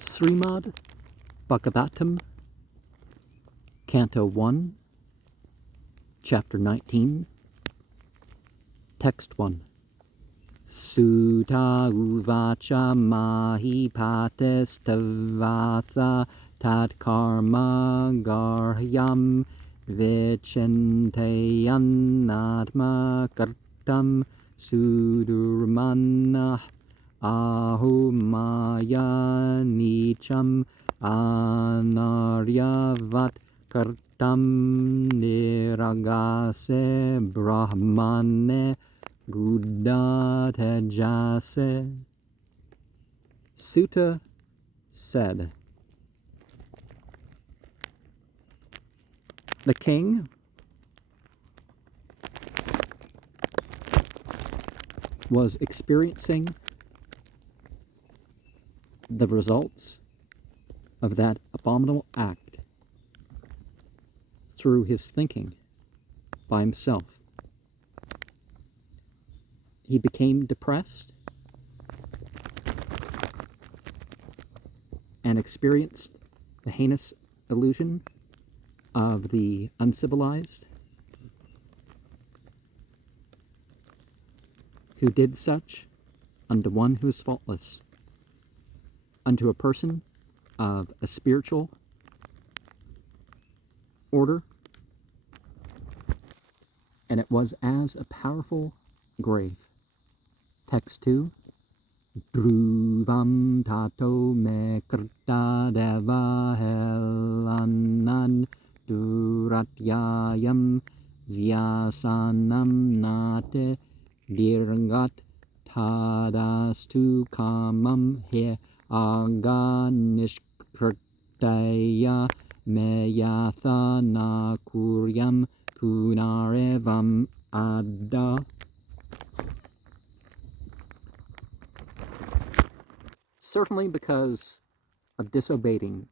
Srimad Bhagavatam, Canto 1, Chapter 19, Text 1. Sutta uvacha mahipatestavatha tat karma garhyam vichintayanatma kartam sudurmanah ahumaya nicham anaryavat kartam niragase brahmane Guda Tejase. Sutta said, the king was experiencing the results of that abominable act through his thinking by himself. He became depressed and experienced the heinous illusion of the uncivilized who did such unto one who is faultless, unto a person of a spiritual order, and it was as a powerful grave. Text 2. Dhruvam tato me krta deva helanan duratyayam vyasanam nate dirgat tadastu kamam he aga nishkrtaya meyatha na kuryam punarevam adda. Certainly because of disobeying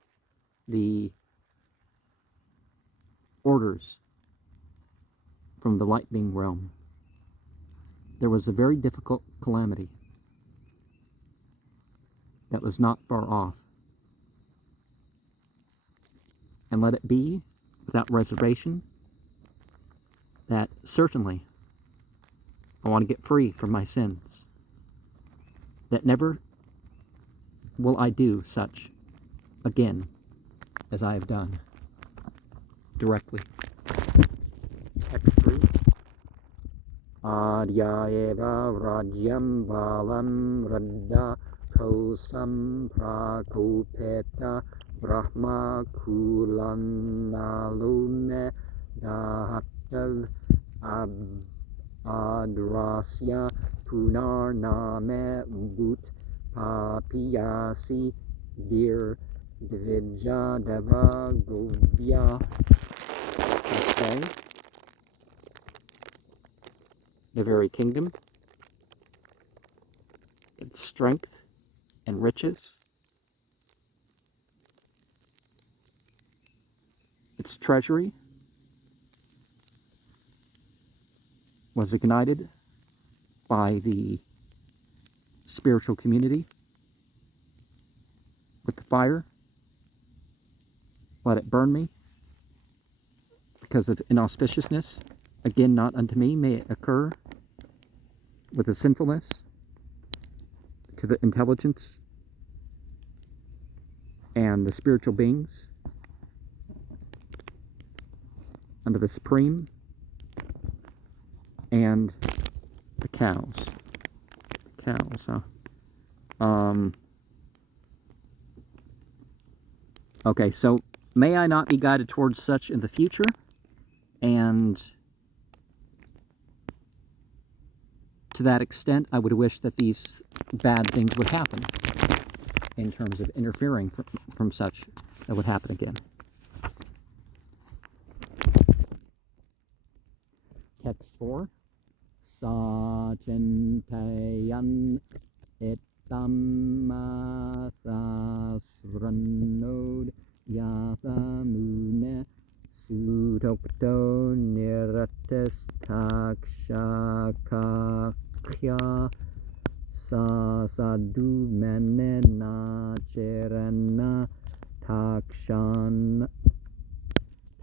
the orders from the light being realm, there was a very difficult calamity that was not far off. And let it be without reservation that certainly I want to get free from my sins, that never will I do such again as I have done directly. Text 3. Adya eva rajyam balam radha kosam prakopeta brahma kulanalune dahatal adrasya punarname but papiyasi dir dvija deva govya. This day, the very kingdom, its strength and riches, its treasury, was ignited by the spiritual community with the fire. Let it burn me because of inauspiciousness. Again, not unto me may it occur with the sinfulness to the intelligence and the spiritual beings under the Supreme and the cows. Okay, so may I not be guided towards such in the future, and to that extent I would wish that these bad things would happen in terms of interfering from such that would happen again. Text 4. Sachintayan etamasasranod yathamune sutokto nirates takshakakya sa sadhu mene na cheren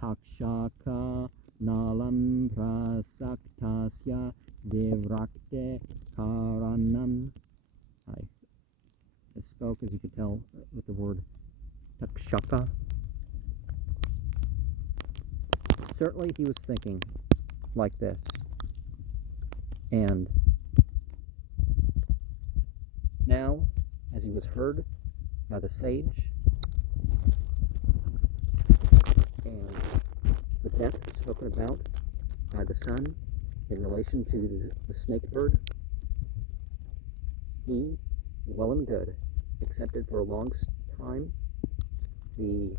takshaka nalam prasaktasya devrakte karanam. I spoke, as you could tell, with the word takshaka. Certainly he was thinking like this. And now, as he was heard by the sage, and the death spoken about by the sun in relation to the snake bird, he, well and good, accepted for a long time the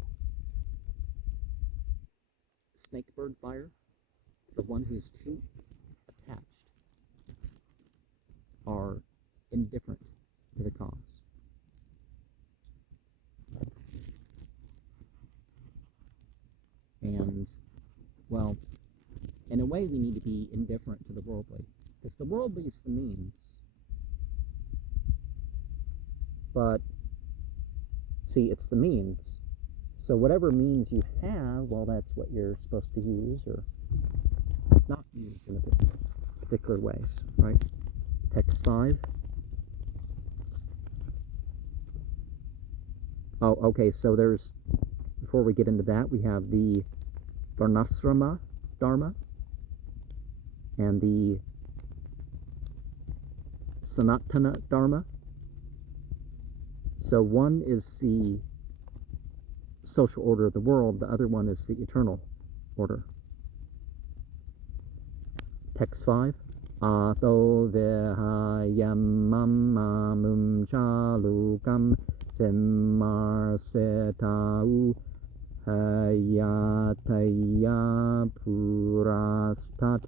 snake bird fire, the one whose two attached are indifferent to the cause. And, well, in a way we need to be indifferent to the worldly, because the worldly is the means. But, see, it's the means. So whatever means you have, well, that's what you're supposed to use or not use in particular ways, right? Text 5. Oh, okay, so there's, before we get into that, we have the Varnasrama Dharma and the Sanatana Dharma. So one is the social order of the world, the other one is the eternal order. Text 5. Atho vihayamamamum chalukam vimmarsetau hayataya purastat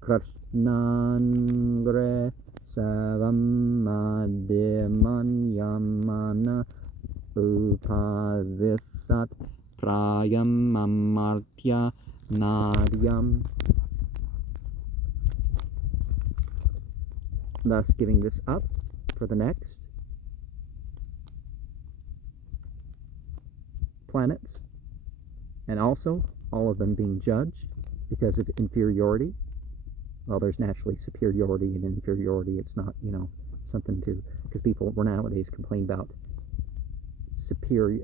krishnangre savam madhiman yamana upavisat prayam amartya nadyam. Thus giving this up for the next planets, and also all of them being judged because of inferiority. Well, there's naturally superiority and inferiority. It's not, something to, because people nowadays complain about supremacy,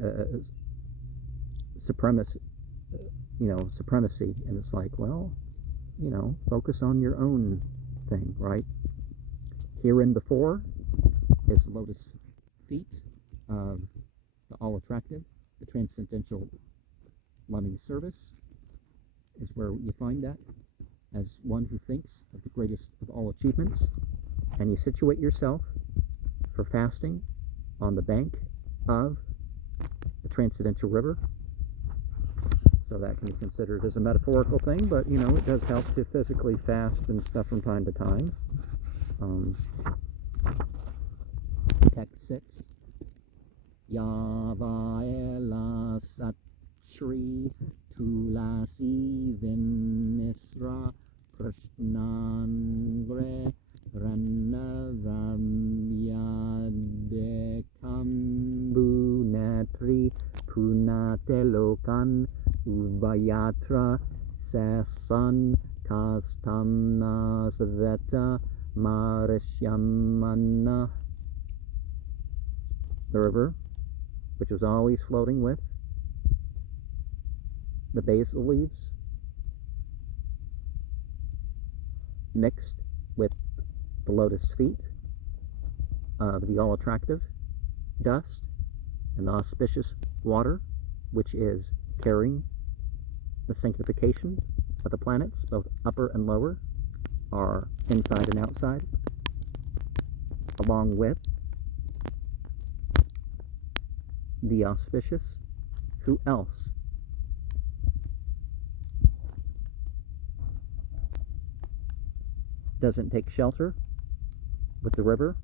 supremacy, and it's like, well, focus on your own thing, right? Herein before is the lotus feet of the all-attractive, the transcendental loving service is where you find that as one who thinks of the greatest of all achievements, and you situate yourself for fasting on the bank of the transcendental river. So that can be considered as a metaphorical thing, but it does help to physically fast and stuff from time to time. Text 6. Yavaela Satri Tulasi Vimisra Krishnangre Ranavamyadekambu Natri Punatelokan Ubayatra Sasan Kastamna Saveta Marishyamana. The river, which was always floating with the basil leaves mixed with the lotus feet of the all-attractive dust and the auspicious water, which is carrying the sanctification of the planets, both upper and lower, are inside and outside, along with the auspicious. Who else? Doesn't take shelter with the river,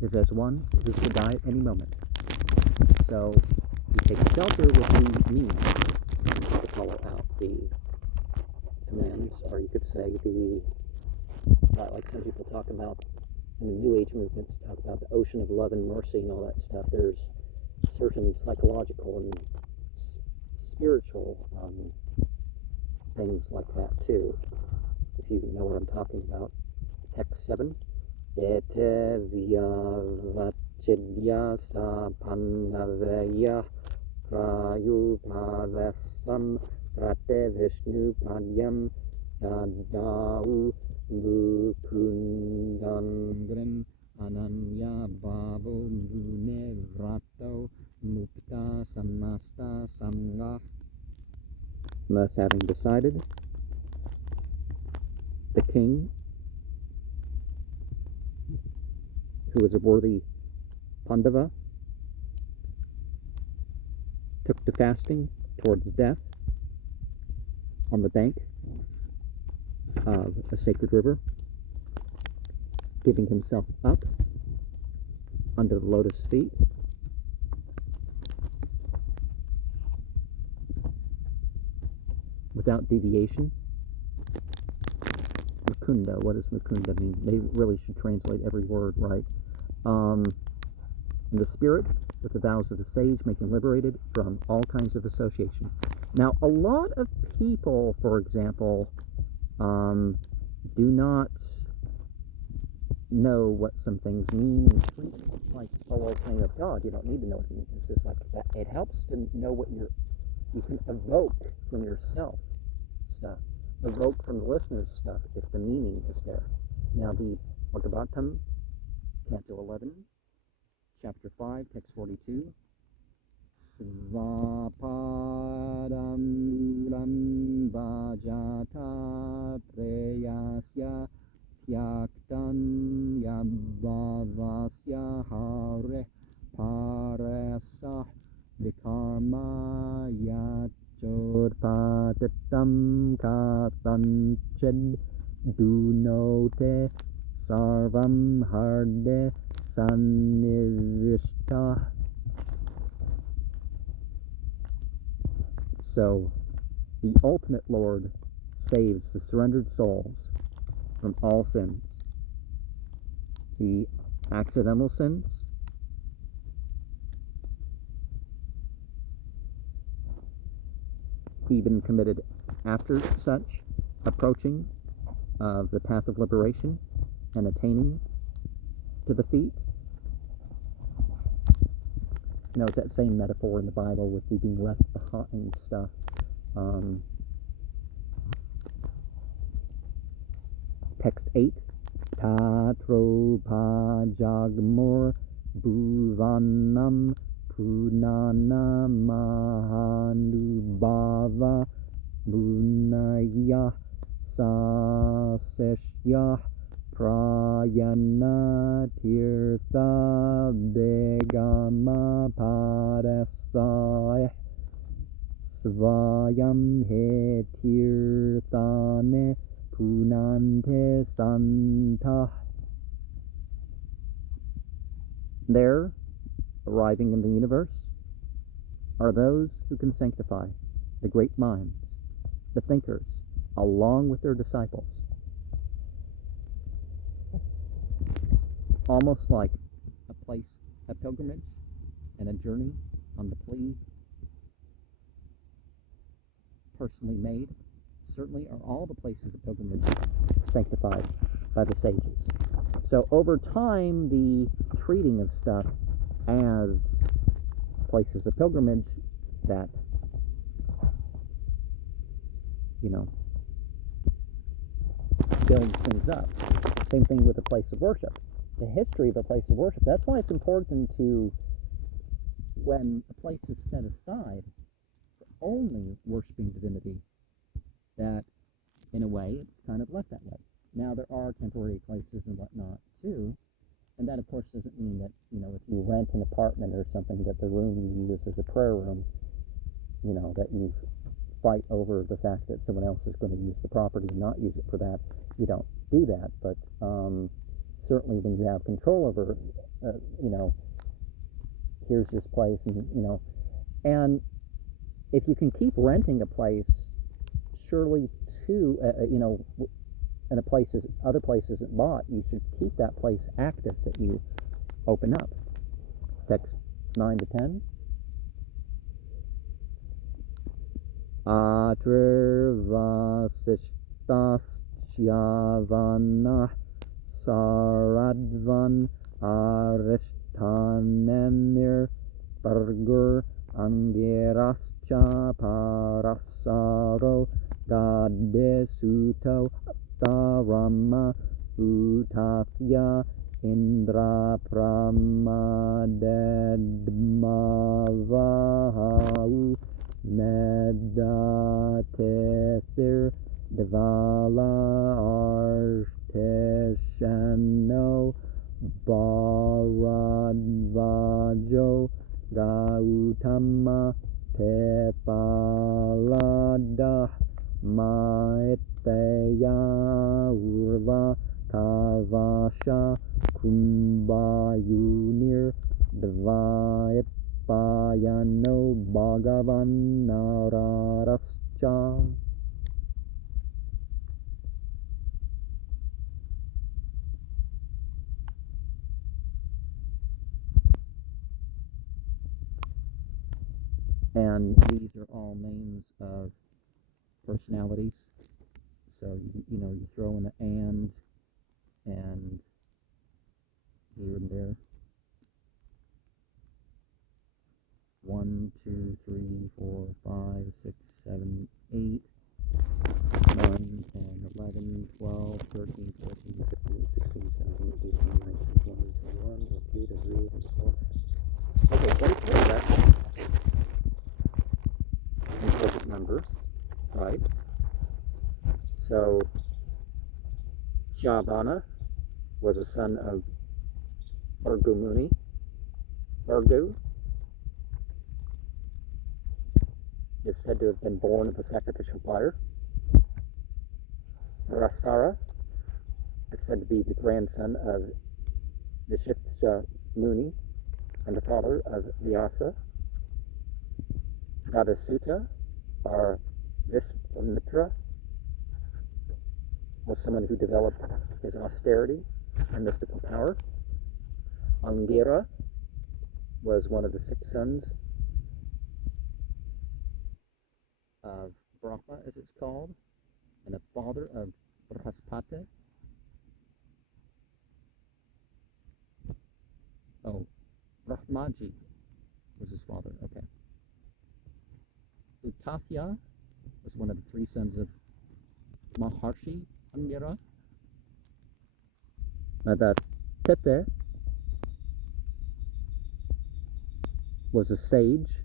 is as one who could die at any moment. So you take shelter with the means to follow out the commands, or you could say like some people talk about in the New Age movements, talk about the ocean of love and mercy and all that stuff. There's certain psychological and spiritual things like that too, if you know what I'm talking about. Text 7. Ete vyavachidya sapannavaya prayupavasam prate vishnu padyam dadau mukundangrim ananya bhavo mune vrato mukta samasta samga. Thus, having decided, the king, who was a worthy Pandava, took to fasting towards death on the bank of a sacred river, giving himself up under the lotus feet, without deviation. Mukunda, what does Mukunda mean? They really should translate every word right. In the spirit, with the vows of the sage, making liberated from all kinds of association. Now, a lot of people, for example, do not know what some things mean. It's like the whole saying of God, you don't need to know what it means. It's just like that. It helps to know what you can evoke from yourself stuff, evoke from the listener's stuff if the meaning is there. Now, the Bhagavatam, Canto 11, Chapter 5, Text 42. Svapadam ulam bhajata preyasya tyaktan yabhavasya hare parasah vikarma yachorpatatam kathanchid dunote sarvam harde sannivishta. So, the ultimate Lord saves the surrendered souls from all sins. The accidental sins, even committed after such approaching the path of liberation and attaining to the feet. You know, it's that same metaphor in the Bible with you being left behind stuff. Text 8. Tatro pajagmor bhuvanam punana mahanubhava bunaya saseshya prayana tirtha begama parasaya svayam he tirthane punante santa. There, arriving in the universe, are those who can sanctify, the great minds, the thinkers, along with their disciples. Almost like a place, a pilgrimage, and a journey on the plea personally made. Certainly are all the places of pilgrimage sanctified by the sages. So over time, the treating of stuff as places of pilgrimage that, you know, builds things up. Same thing with a place of worship. The history of a place of worship. That's why it's important to, when a place is set aside for only worshiping divinity, that in a way it's kind of left that way. Now there are temporary places and whatnot too, and that of course doesn't mean that, you know, if you rent an apartment or something, that the room you use as a prayer room, you know, that you fight over the fact that someone else is going to use the property and not use it for that. You don't do that, but certainly when you have control over, you know, here's this place, and you know, and if you can keep renting a place, surely too, you know, and other place isn't bought, you should keep that place active that you open up. Text 9 to 10. Atrivasishtasyavanah Saradvan Arishtanemir Burgur Angirascha Parasaro Gadesuto Tarama Utafya Indra Pramadedmavahu Medatethir Devala Arteshano Bharadvajo Gautama Pepalada Maitreya Urva Kavasha Kumbhayunir Dvaipayano Bhagavan Nararascha. And these are all names of personalities. So, you throw in an and here and there. 1, 2, 3, 4, 5, 6, 7, 8, 9, 10, 11, 12, 13, 14, 15, 16, 17, 18, 19, 20, 21, 22, 23, 24. Okay, 24, that's an important number, right? So, Shavana was a son of Bhargu Muni. Bhargu is said to have been born of a sacrificial fire. Rasara is said to be the grandson of Vishitha Muni and the father of Vyasa. Gadasuta, or Visvamitra, was someone who developed his austerity and mystical power. Angira was one of the 6 sons of Brahma, as it's called, and the father of Brahaspati. Oh, Brahmaji was his father, okay. Utafya was one of the 3 sons of Maharshi Angira. Medatethir was a sage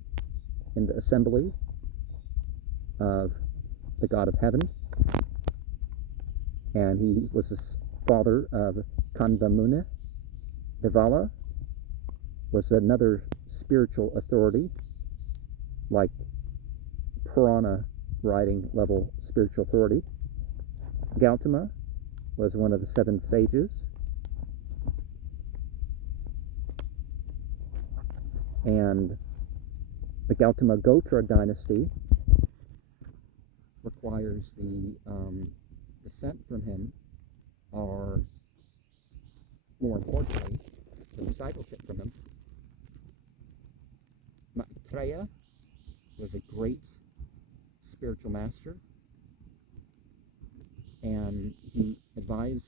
in the assembly of the god of heaven, and he was the father of Kanvamuna. Devala was another spiritual authority, like Purana writing level spiritual authority. Gautama was one of the 7 sages. And the Gautama Gotra dynasty requires the descent from him, or more importantly, the discipleship from him. Maitreya was a great spiritual master, and he advised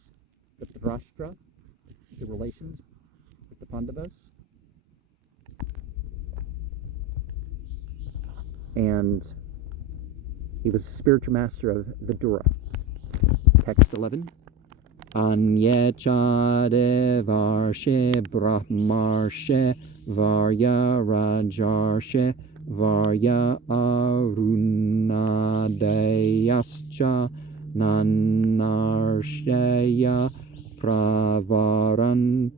Dhritarashtra the relations with the Pandavas. And he was spiritual master of Vidura. Text 11. Anyechade varshe brahmarshe varya rajarshe varya arunadayascha nanarsheya pravaran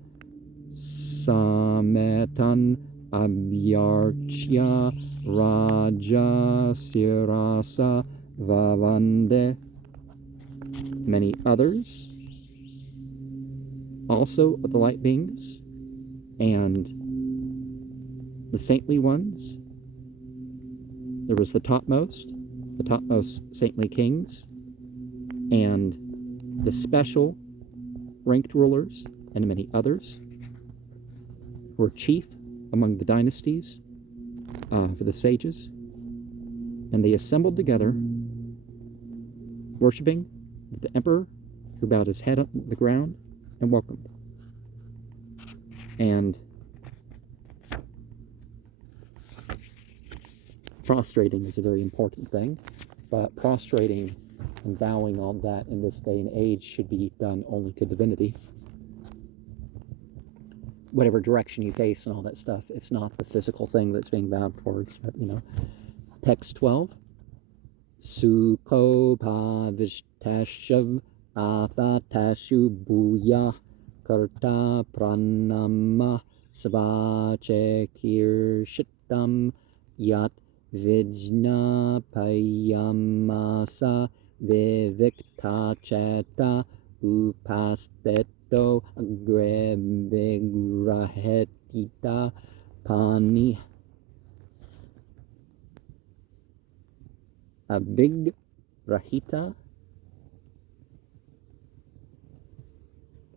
sametan abhyarchya raja sirasa vavande. Many others also of the light beings and the saintly ones. There was the topmost saintly kings, and the special ranked rulers, and many others who were chief among the dynasties for the sages. And they assembled together, worshipping the emperor, who bowed his head on the ground and welcomed. And prostrating is a very important thing, but prostrating and bowing all that in this day and age should be done only to divinity. Whatever direction you face and all that stuff, it's not the physical thing that's being bowed towards, but, Text 12. Sukho bhavistashav atatashu bhuya karta pranama svachekirshittam yat vijna payamasa viviktacheta upasteto agrevigrahetita pani. A big rahita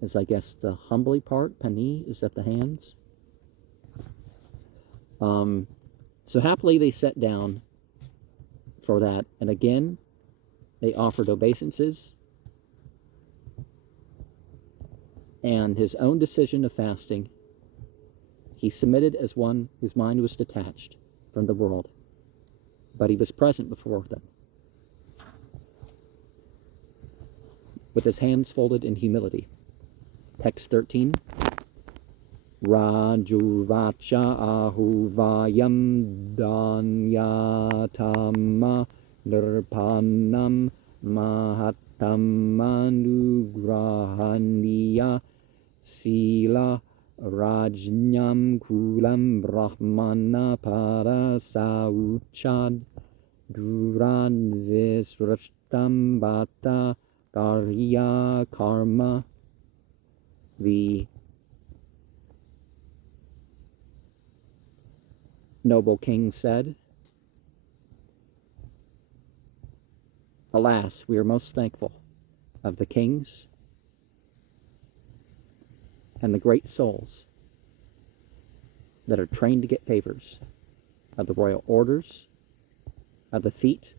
is, I guess, the humbly part. Pani is at the hands. So happily they sat down for that. And again, they offered obeisances. And his own decision of fasting, he submitted as one whose mind was detached from the world. But he was present before them, with his hands folded in humility. Text 13. Rajuvacha ahuvayam danyatama nirpanam mahatamanugrahaniya sila rajnyam kulam brahmana parasauchad duran visrashtam bata karya karma. The noble king said, "Alas, we are most thankful of the kings and the great souls that are trained to get favors, of the royal orders, of the feet,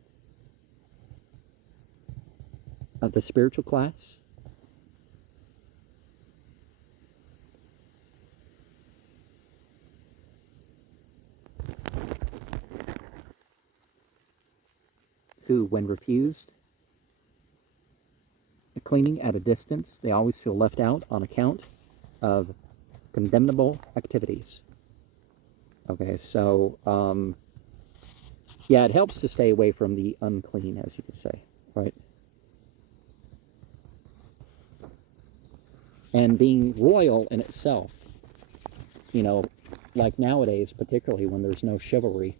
of the spiritual class, who, when refused cleaning at a distance, they always feel left out on account of condemnable activities." Okay, so, yeah, it helps to stay away from the unclean, as you could say, right? And being royal in itself, like nowadays, particularly when there's no chivalry,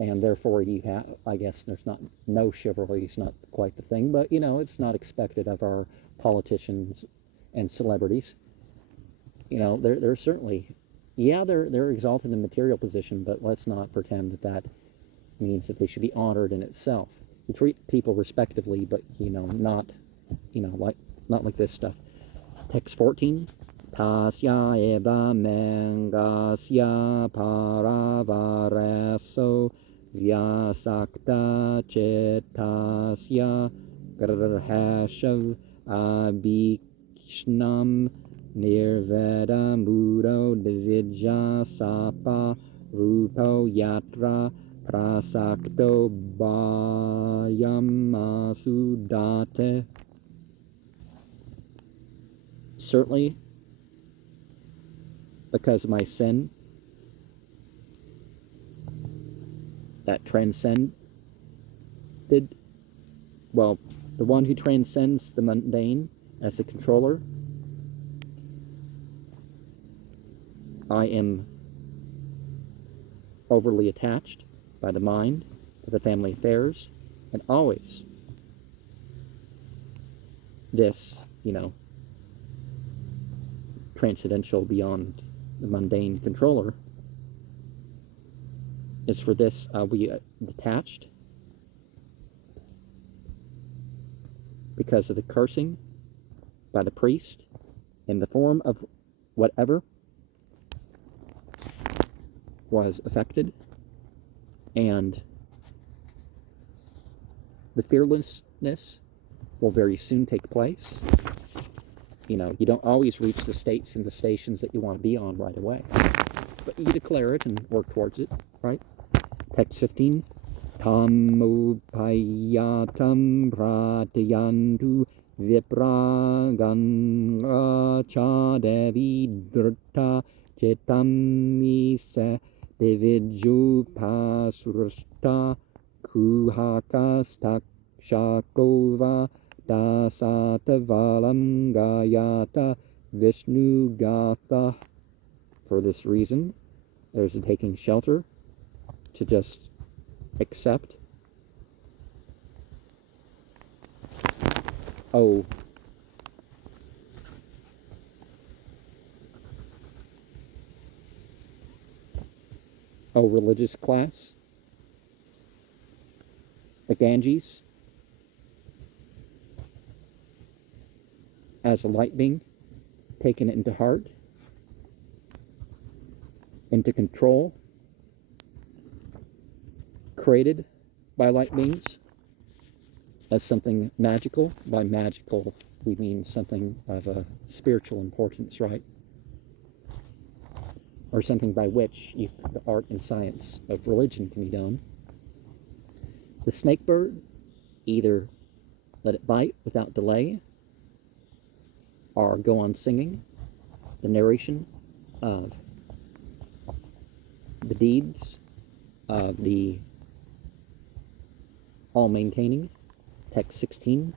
and therefore you have, I guess there's no chivalry is not quite the thing, but, it's not expected of our politicians and celebrities. They're certainly, they're exalted in material position, but let's not pretend that means that they should be honored in itself. You treat people respectively, but, not like this stuff. Text 14. Tasya eva mangasya paravareso vyasakta chetasya grahashav abhikshnam nirveda muro divija sapa rupo yatra prasakto bhayamasudate. Certainly, because of my sin that transcended, the one who transcends the mundane as a controller, I am overly attached by the mind to the family affairs, and always this, transcendental beyond the mundane controller, is for this we detached because of the cursing by the priest in the form of whatever was affected, and The fearlessness will very soon take place. You know, you don't always reach the states and the stations that you want to be on right away. But you declare it and work towards it, right? Text 15. Tammupayatam pratiyantu vipraganga chadavidrta chetamisa divijupasurushta kuhakastakshakova dasatavalam gayata vishnugatha. For this reason, there's a taking shelter to just accept. Oh, religious class, the Ganges, as a light being, taken it into heart, into control, created by light beings as something magical. By magical, we mean something of a spiritual importance, right? Or something by which the art and science of religion can be done. The snake bird, either let it bite without delay, or go on singing the narration of the deeds of the all-maintaining. Text 16.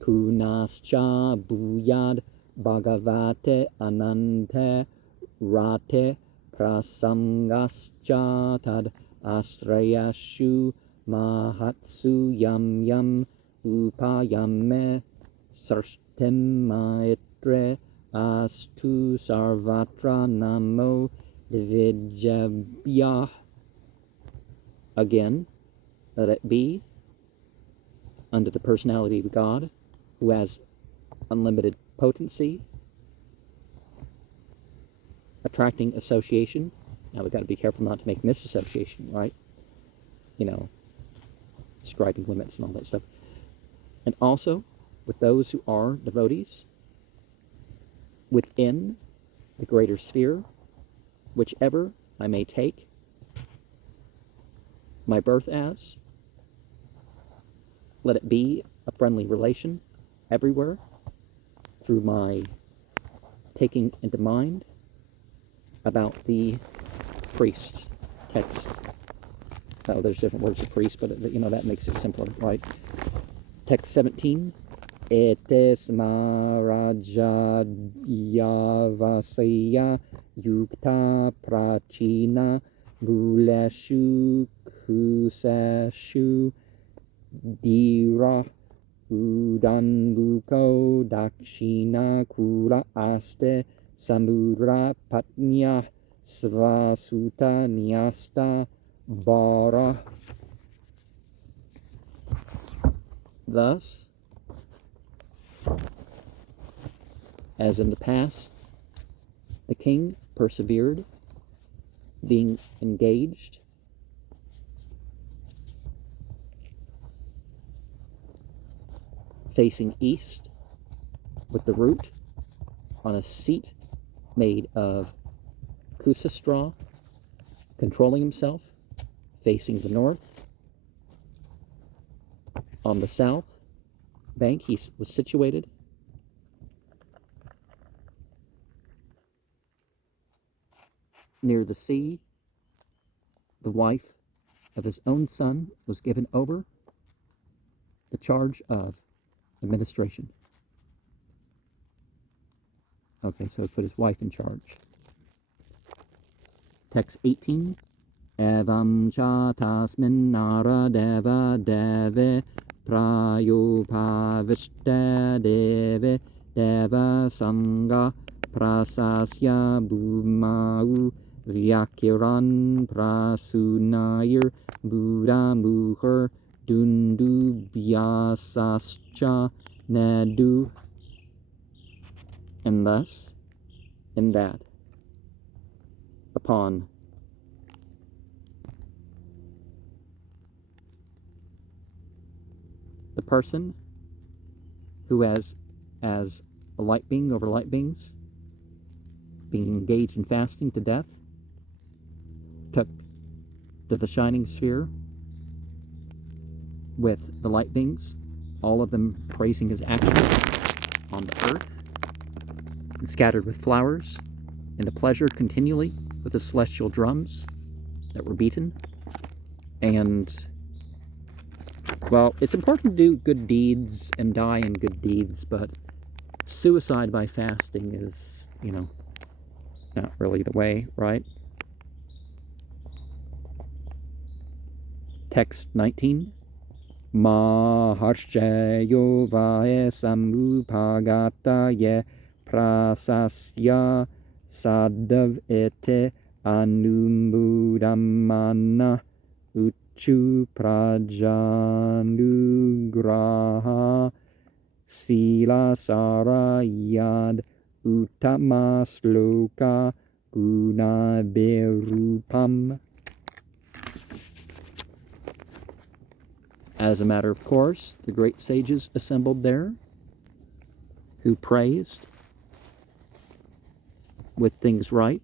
Punascha bhuyad bhagavate anante rate prasangascha tad astrayashu mahatsu yam yam upayame sarshtem maitre astu sarvatra namo divijabhyah. Again, let it be under the personality of God, who has unlimited potency, attracting association. Now we've got to be careful not to make misassociation, right? You know, describing limits and all that stuff. And also with those who are devotees within the greater sphere, whichever I may take my birth as, let it be a friendly relation everywhere through my taking into mind about the priests. Text. Oh, there's different words of priest, but you know, that makes it simpler, right? Text 17. Ete smaraja yavasaya yukta prachina buleshu kuseshu dira udanbuko dakshina kura aste samudra patnya svasuta nyasta bara. Thus, as in the past, the king persevered, being engaged facing east with the root on a seat made of kusa straw, controlling himself, facing the north. On the south bank he was situated. Near the sea, the wife of his own son was given over the charge of administration. Okay, so he put his wife in charge. Text 18. Evam cha tasmin nara deva deve prayopavishta deve deva sangha prasasya bhumau vyakiran prasunayir buddha muhur dundu vyasascha nadu. And thus, in that, upon the person who has, as a light being over light beings, being engaged in fasting to death, took to the shining sphere with the light beings, all of them praising his actions on the earth, and scattered with flowers, and the pleasure continually with the celestial drums that were beaten. And, well, it's important to do good deeds and die in good deeds, but suicide by fasting is, not really the way, right? Text 19. Maharshayo vae samupagata ye prasasya sadhav ete anumudamana uchu prajanugraha sila sarayad uttama sloka guna berupam. As a matter of course, the great sages assembled there, who praised with things right,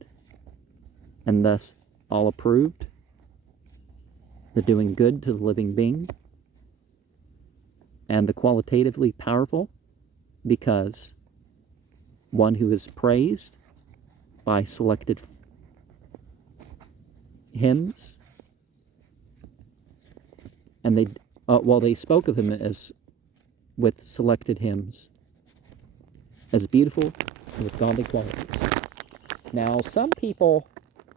and thus all approved the doing good to the living being, and the qualitatively powerful, because one who is praised by selected hymns, and they spoke of him as with selected hymns, as beautiful and with godly qualities. Now, some people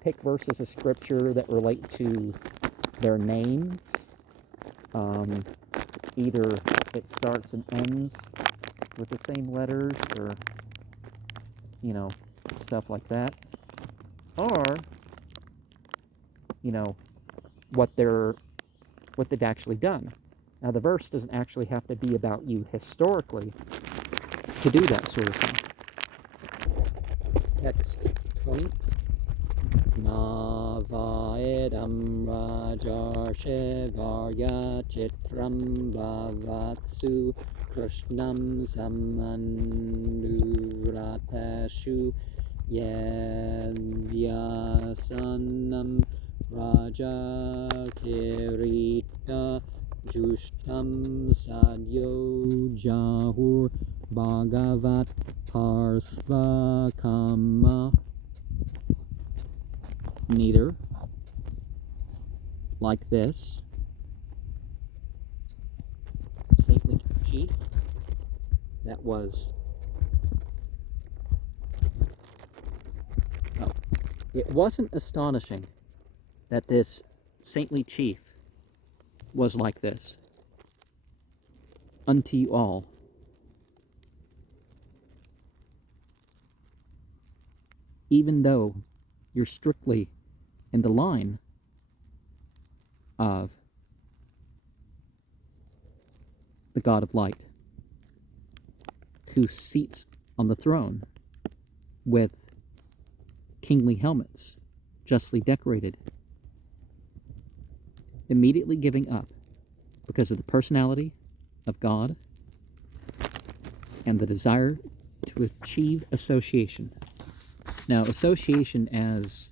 pick verses of scripture that relate to their names. Either it starts and ends with the same letters, or, stuff like that. Or, what they've actually done. Now, the verse doesn't actually have to be about you historically to do that sort of thing. Text 20. Navaedam rajarshe varya chitram bhavatsu krishnam samanuratashu yadyasanam raja kirita jushtam sadyo jahur bhagavat parsva kama. Neither, like this, saintly chief that was, it wasn't astonishing that this saintly chief was like this unto you all. Even though you're strictly in the line of the God of Light, who seats on the throne with kingly helmets, justly decorated, immediately giving up because of the personality of God and the desire to achieve association. Now, association, as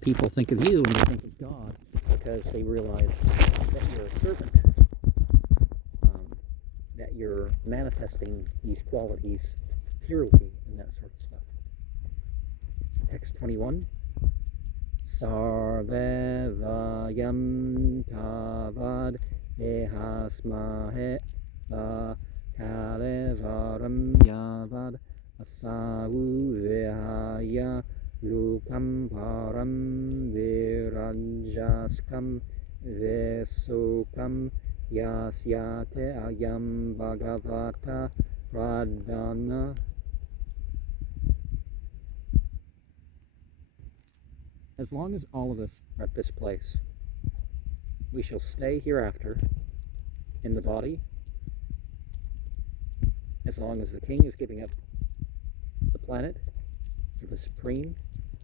people think of you when they think of God, because they realize that you're a servant, that you're manifesting these qualities purely, and that sort of stuff. Text 21. Sarve vayam tavad ehasmahe kalevaram yavad asavu vihaya lukam param virajaskam vesokam yasyate ayam bhagavata pradana. As long as all of us are at this place, we shall stay hereafter in the body, as long as the king is giving up the planet for the supreme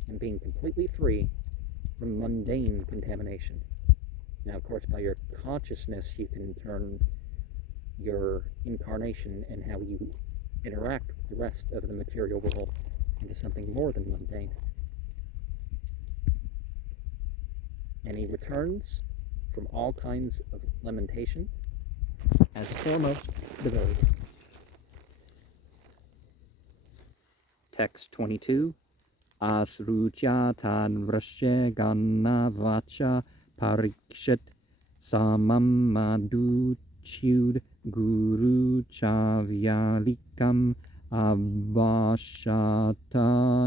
and being completely free from mundane contamination. Now, of course, by your consciousness, you can turn your incarnation and how you interact with the rest of the material world into something more than mundane. And he returns from all kinds of lamentation as foremost devotee. Text 22. Asrucha tan vrashe ganna vacha parikshit samam madu chud guru chavyalikam abhashata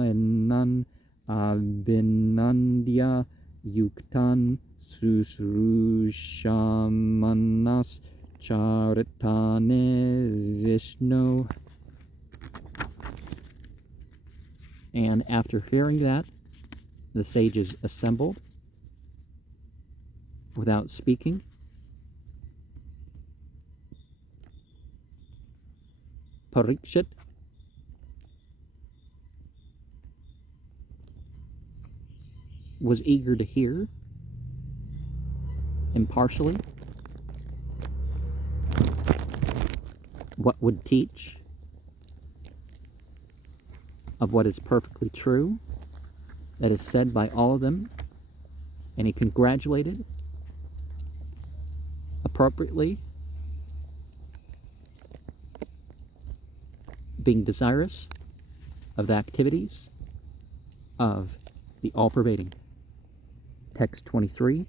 ennan abhinandya yuktan susrushamanas charitane vishnu. And after hearing that, the sages assembled without speaking. Parikshit was eager to hear impartially what would teach of what is perfectly true that is said by all of them, and he congratulated appropriately, being desirous of the activities of the all-pervading. Text 23.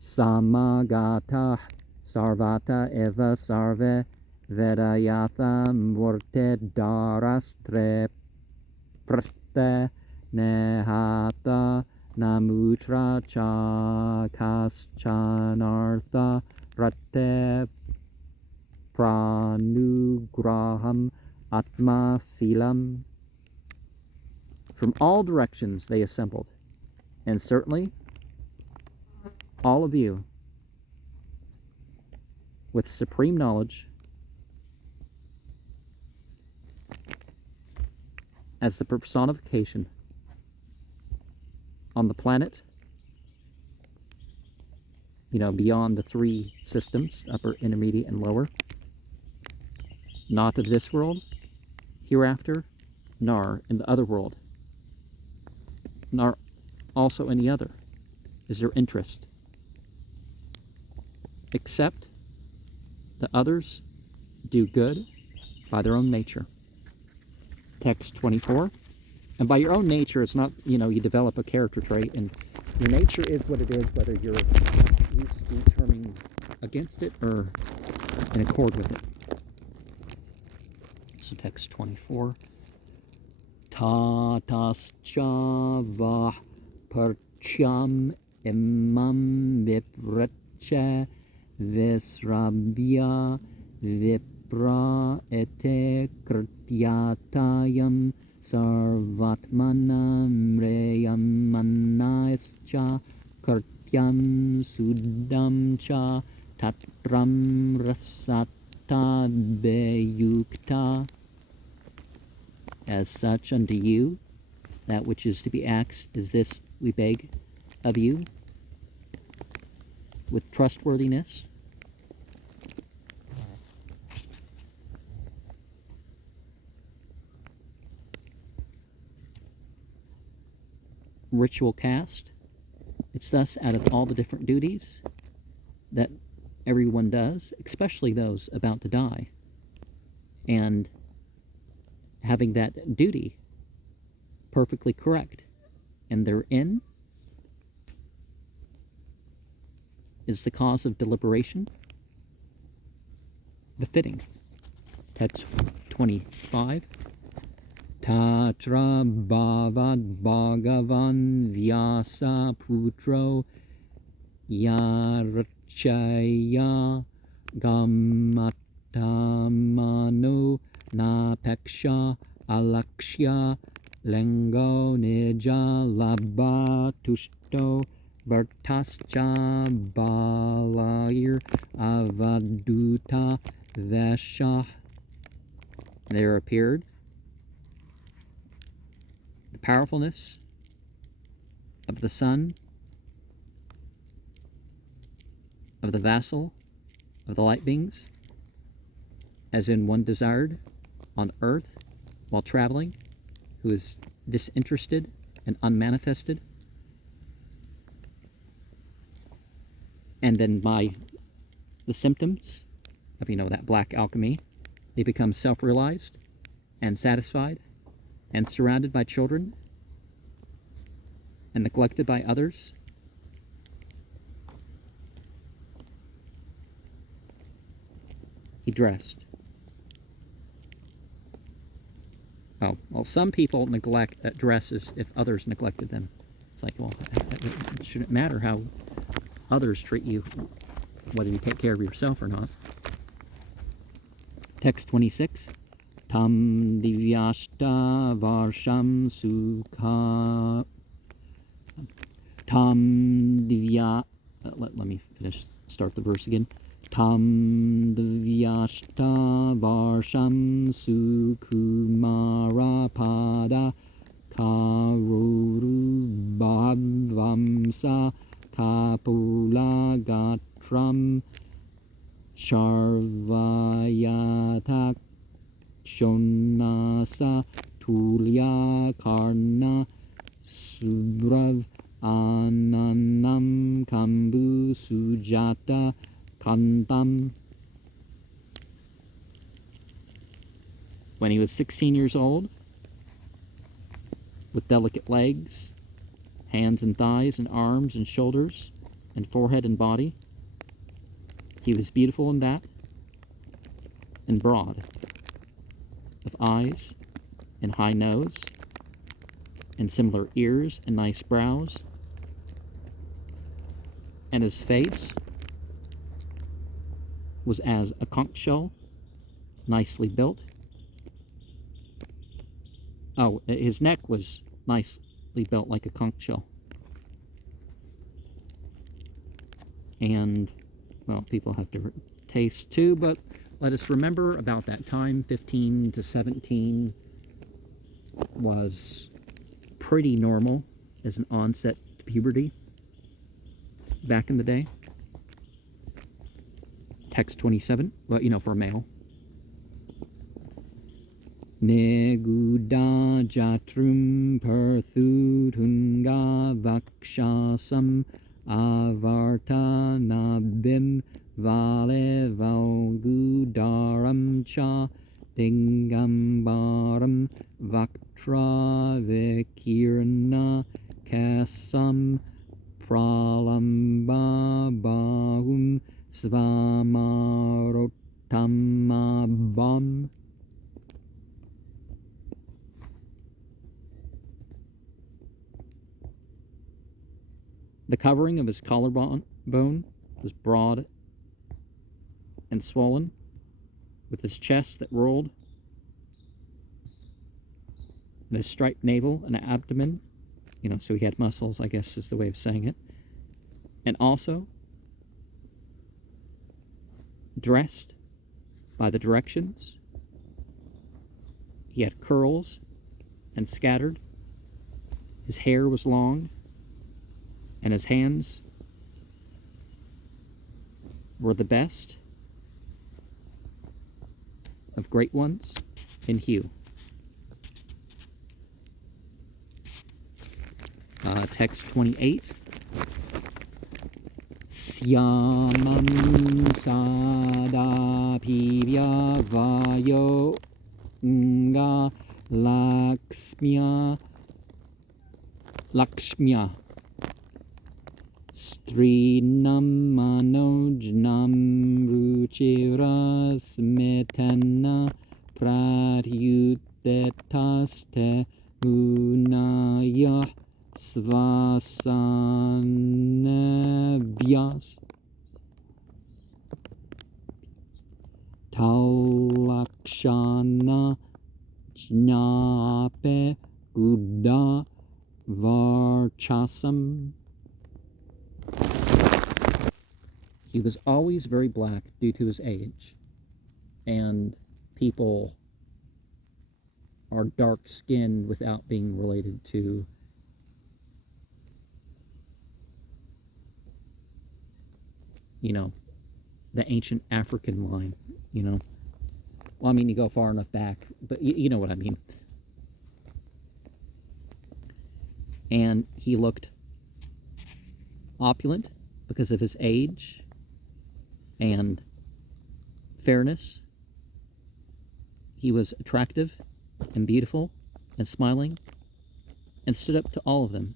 Samagata sarvata eva sarve vedayatha morte darastre prashte nehata namutra chakaschanartha rate pranugraham atma silam. From all directions they assembled, and certainly all of you with supreme knowledge as the personification on the planet, beyond the three systems, upper, intermediate, and lower, not of this world, hereafter, nor in the other world, nor also any other, is their interest, except the others do good by their own nature. Text 24. And by your own nature, it's not, you develop a character trait, and your nature is what it is, whether you're used to turning against it or in accord with it. So text 24. Tatascha va parcham imam vipracha visrabhya vipra ete krityatayam sarvatmanam reyamanaischa krityam suddam cha tatram rasata beyukta. As such unto you, that which is to be asked is this, we beg of you, with trustworthiness, ritual caste. It's thus out of all the different duties that everyone does, especially those about to die, and having that duty perfectly correct, and therein is the cause of deliberation befitting. Text 25. Tatra bhavad bhagavan vyasa putro yarachaya gammatamano napeksha alakshya lengo nija labatushto vartascha balair avaduta vesha. There appeared the powerfulness of the sun, of the vassal of the light beings, as in one desired on earth while traveling, who is disinterested and unmanifested. And then by the symptoms of, that black alchemy, they become self-realized and satisfied and surrounded by children and neglected by others. He dressed. Oh, well, some people neglect dresses if others neglected them. It's like, well, it shouldn't matter how others treat you, whether you take care of yourself or not. Text 26. Tam divyashta varsham sukha. Tam divya. Let me finish. Start the verse again. Tam divyashta varsham sukumara pada karoru bhavamsa kapula gatram sharvayatak shonasa tulya karna subrav ananam kambu sujata kantam. When he was 16 years old, with delicate legs, hands and thighs and arms and shoulders and forehead and body, he was beautiful in that, and broad, with eyes and high nose and similar ears and nice brows, and his face was as a conch shell, nicely built. Oh, his neck was nicely built like a conch shell. And, well, people have different tastes too, but let us remember about that time, 15 to 17 was pretty normal as an onset to puberty back in the day. Text 27, well, for a male. Neguda jatrum perthutunga vakshasam avarta nabim vale valgudaram cha dingambaram vaktra vikirna kasam pralamba bahum svamarotamabam. The covering of his collarbone was broad and swollen, with his chest that rolled, and his striped navel and abdomen, so he had muscles, I guess is the way of saying it. And also, dressed by the directions. He had curls and scattered. His hair was long, and his hands were the best of great ones in hue. Text 28. Syamam sada pivya vayo nga lakshmya strinam manojnam ruchira smetana pratyutetaste munaya svasanevyas talakshana jnape guda varchasam. He was always very black due to his age, and people are dark-skinned without being related to the ancient African line, Well, I mean, you go far enough back, but you know what I mean. And he looked opulent because of his age and fairness. He was attractive and beautiful and smiling and stood up to all of them.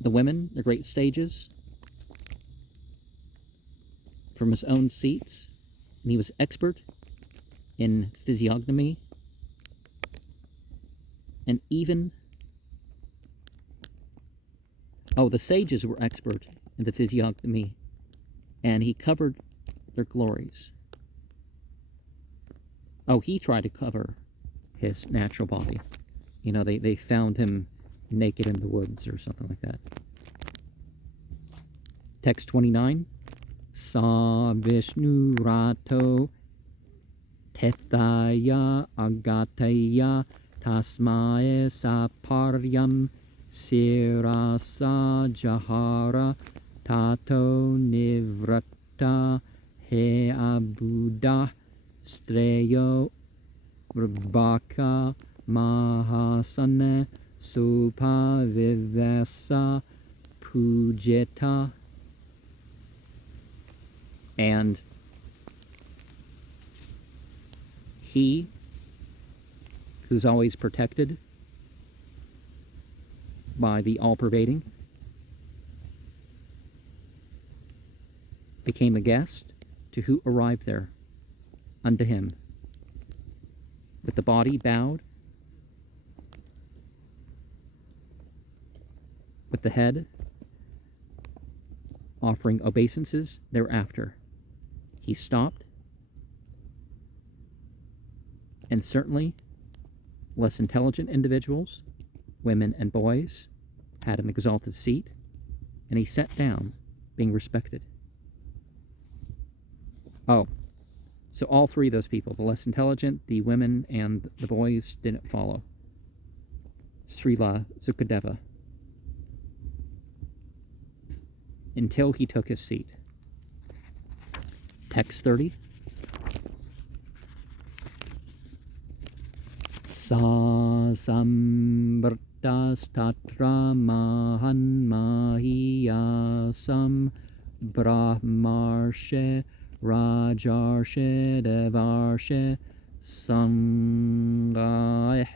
The women, the great sages, from his own seats, and he was expert in physiognomy and even, the sages were expert in the physiognomy, and he covered their glories. He tried to cover his natural body. They found him naked in the woods or something like that. Text 29. Sa Vishnu Rato Tethaya Agataya Tasmae Saparyam Sirasa Jahara Tato Nivrata He Abuda Streyo Rabaka Mahasana Supa Vivesa Pujeta. And he, who's always protected by the all-pervading, became a guest to who arrived there unto him, with the body bowed, with the head offering obeisances thereafter. He stopped, and certainly less intelligent individuals, women and boys, had an exalted seat, and he sat down, being respected. So all three of those people, the less intelligent, the women, and the boys, didn't follow Srila Sukadeva until he took his seat. Text 30. Sa samvrtas tatra mahan mahiyasam brahmarshe rajarshe devarshe sangai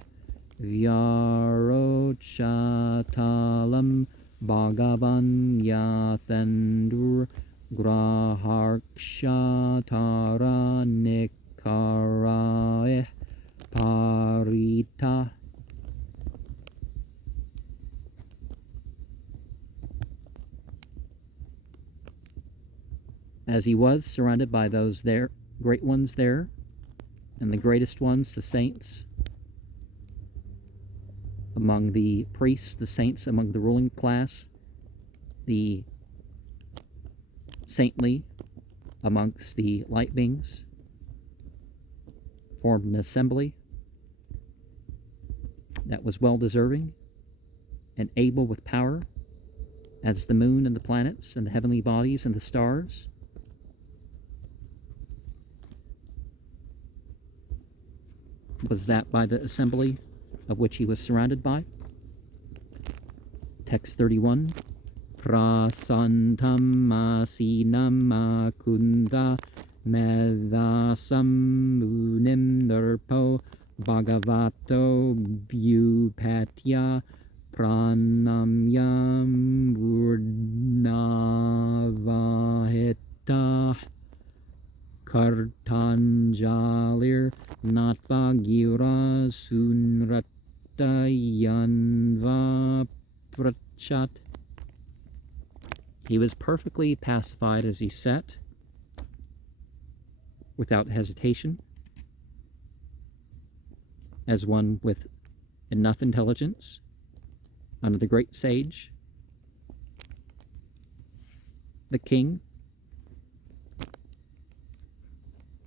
vyarochatalam Bhagavan Yathandur Graharkshatara Nikarae Parita. As he was surrounded by those there great ones there, and the greatest ones, the saints, among the priests, the saints among the ruling class, the saintly amongst the light beings, formed an assembly that was well-deserving and able with power as the moon and the planets and the heavenly bodies and the stars. Was that by the assembly of which he was surrounded by? Text 31. Prasantam asinam akunda medasam munim nirpo bhagavato bhupatya pranamyam vurnavahita kartanjalir natvagira sunratayanva prachat. He was perfectly pacified as he sat, without hesitation, as one with enough intelligence, under the great sage, the king,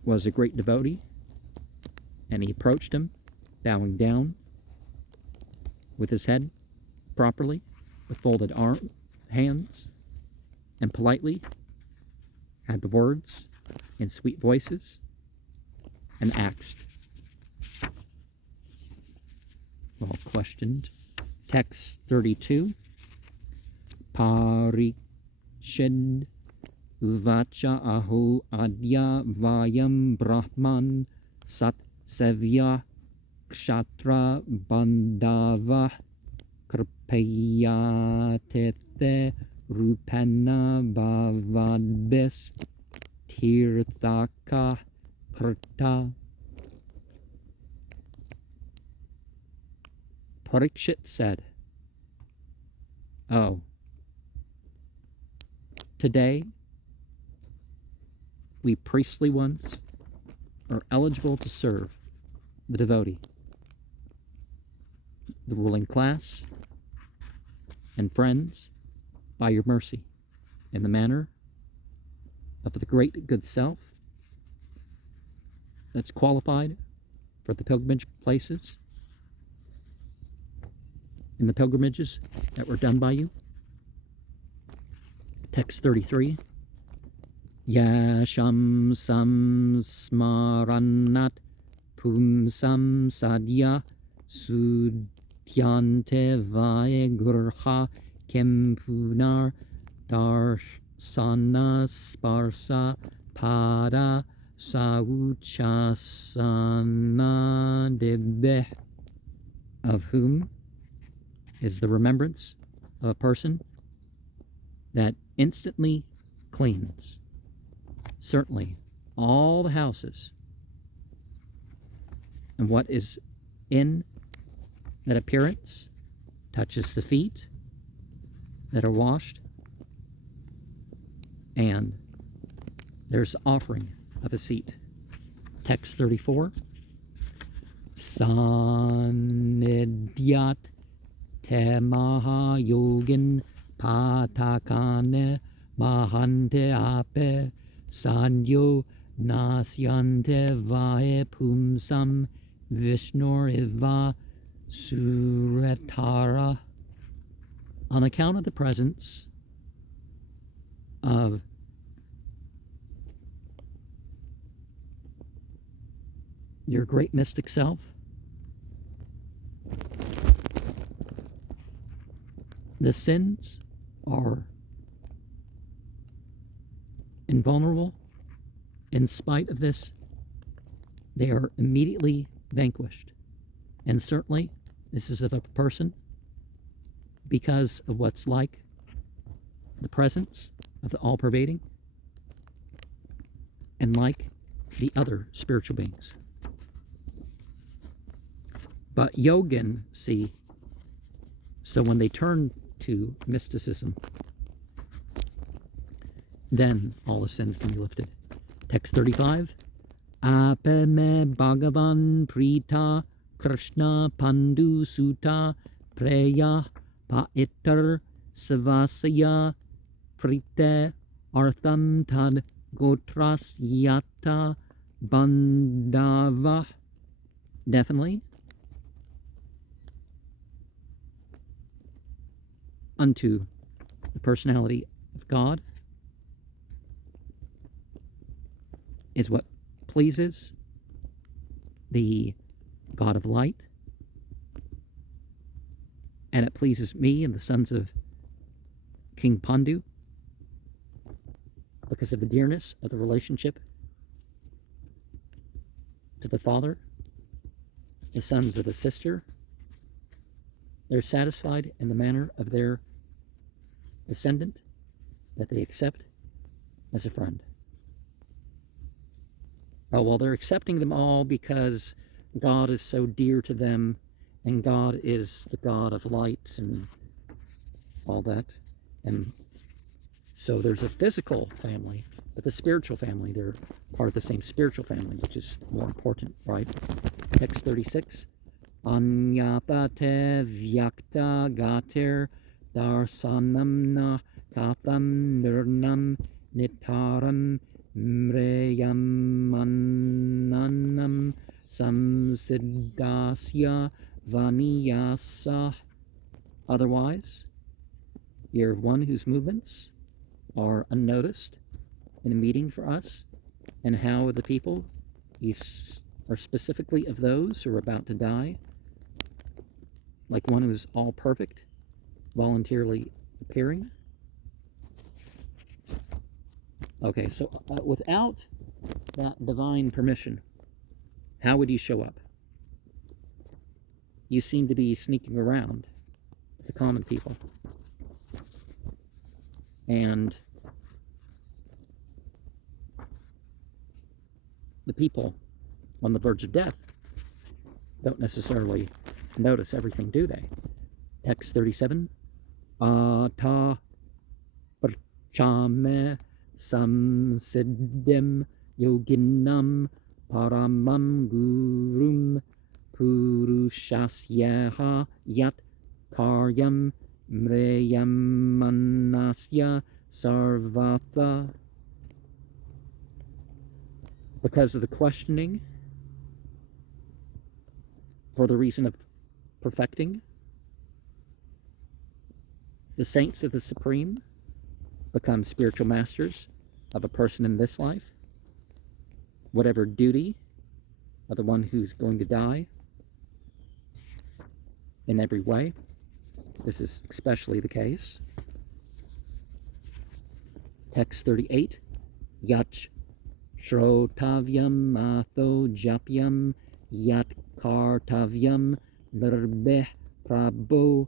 was a great devotee, and he approached him, bowing down, with his head properly, with folded hands, and politely had the words in sweet voices and asked, well, questioned. Text 32. Parikshid Uvacha Aho Adya Vayam Brahman Sat Sevya Kshatra Bandava Kripayatete Rupana Bhavadbis Tirthaka Krita. Parikshit said, oh, today we priestly ones are eligible to serve the devotee, the ruling class, and friends by your mercy in the manner of the great good self that's qualified for the pilgrimage places in the pilgrimages that were done by you. Text 33. Yasham sam smaranat pumsam sadya sudhyante vaegurha kempunar darsana sparsa pada sauchasana debeh, of whom is the remembrance of a person that instantly cleans. Certainly, all the houses and what is in that appearance touches the feet that are washed, and there's offering of a seat. Text 34. Sanidyat te maha yogin patakane mahante ape sanyo nasyante vae pumsam vishnor iva suretara. On account of the presence of your great mystic self, the sins are invulnerable. In spite of this, they are immediately vanquished. And certainly, this is of a person because of what's like the presence of the all-pervading and like the other spiritual beings. But yogin, see, so when they turn to mysticism, then all the sins can be lifted. Text 35. Apeme Bhagavan Prita Krishna Pandu Sutta Preya Paitar Savasaya Prite Artham Tad Gotras Yata Bandava. Definitely, unto the personality of God is what pleases the God of light, and it pleases me and the sons of King Pandu because of the dearness of the relationship to the father, the sons of the sister. They're satisfied in the manner of their descendant that they accept as a friend. Oh, well, they're accepting them all because God is so dear to them, and God is the God of light and all that. And so there's a physical family, but the spiritual family, they're part of the same spiritual family, which is more important, right? Text 36. Anyapate vyakta gater darsanam na katham nirnam nitaram mreyamananam samsiddhasya vaniyasa. Otherwise, you're one whose movements are unnoticed in a meeting for us, And how are the people? Are specifically of those who are about to die, like one who is all perfect, voluntarily appearing. Okay, so without that divine permission, how would you show up? You seem to be sneaking around the common people. And the people on the verge of death don't necessarily notice everything, do they? Text 37. Ata parchame samsiddhim yoginam paramam gurum purushasyaha yat karyam mreyamanasya sarvatha. Because of the questioning, for the reason of perfecting, the saints of the Supreme become spiritual masters of a person in this life. Whatever duty of the one who's going to die in every way. This is especially the case. Text 38. Yach Shrotavyam Matho Japyam Yat Kartavyam Nirbeh Prabhu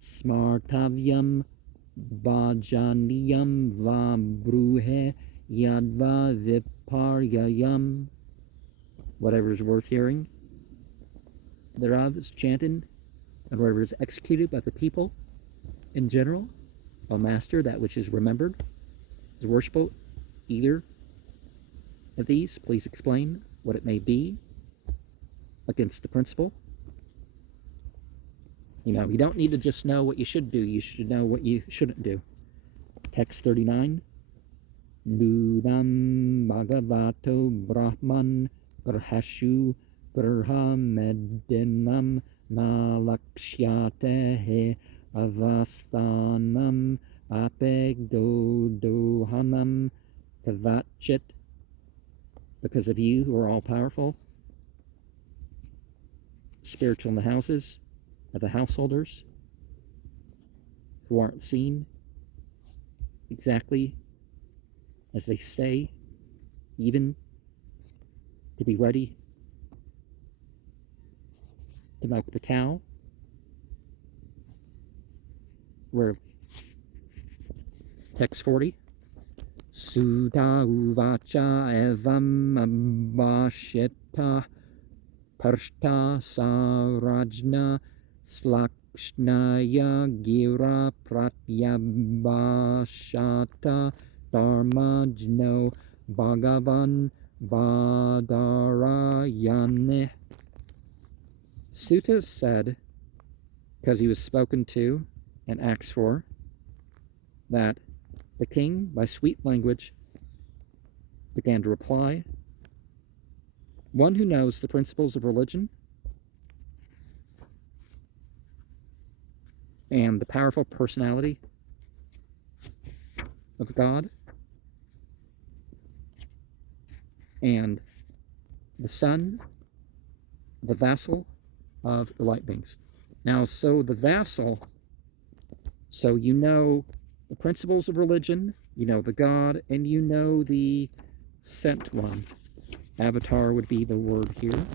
Smartavyam Vajaniyam Vabruhe Yadva Viparyayam. Whatever is worth hearing thereof is chanted, and whatever is executed by the people in general, O Master, that which is remembered is worshipful. Either of these, please explain what it may be against the principle. You don't need to just know what you should do. You should know what you shouldn't do. Text 39. Nudam Bhagavato Brahman Grahashu Grahamedinam Nalakshyate Avasthanam Apegodohanam Kavachit. Because of you who are all powerful, spiritual in the houses of the householders who aren't seen exactly as they say, even to be ready to milk the cow, where text 40, Sudha uvacha evam abhashita parshta sarajna slakshnaya gira pratyabhashata dharmajno bhagavan vadarayane. Sutta said, because he was spoken to in Acts 4, that the king, by sweet language, began to reply, one who knows the principles of religion and the powerful personality of God and the son, the vassal of the light beings. Now, so the vassal, so you know the principles of religion, you know the God, and you know the sent one. Avatar would be the word here.